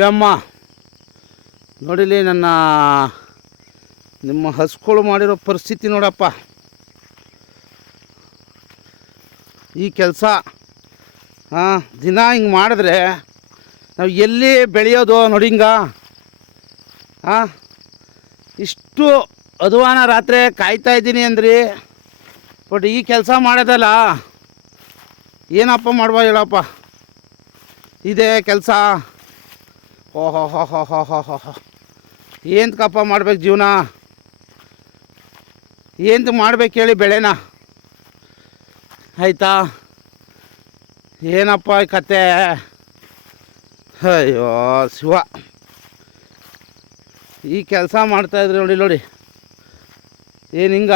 ದಿವ್ಯಮ್ಮ ನೋಡಿಲಿ ನಿಮ್ಮ ಹಸುಗಳು ಮಾಡಿರೋ ಪರಿಸ್ಥಿತಿ ನೋಡಪ್ಪ. ಈ ಕೆಲಸ ದಿನ ಹಿಂಗೆ ಮಾಡಿದ್ರೆ ನಾವು ಎಲ್ಲಿ ಬೆಳೆಯೋದು ನೋಡಿ ಹಿಂಗ. ಇಷ್ಟು ಅದುವಾನ ರಾತ್ರಿ ಕಾಯ್ತಾ ಇದ್ದೀನಿ ಅಂದ್ರಿ, ಬಟ್ ಈ ಕೆಲಸ ಮಾಡೋದಲ್ಲ ಏನಪ್ಪ ಮಾಡುವ ಹೇಳಪ್ಪ. ಇದೇ ಕೆಲಸ. ಓಹೋ ಹೋ ಹೋ ಹೋ ಹೋ ಹೋ ಹೋ ಏನಕ್ಕಪ್ಪ ಮಾಡ್ಬೇಕು ಜೀವನ? ಏನಕ್ಕೆ ಮಾಡ್ಬೇಕು ಹೇಳಿ ಬೆಳೆನ? ಆಯಿತಾ? ಏನಪ್ಪ ಈ ಕತೆ? ಅಯ್ಯೋ ಶಿವ, ಈ ಕೆಲಸ ಮಾಡ್ತಾಯಿದ್ರಿ ನೋಡಿ ಏನು ಹಿಂಗ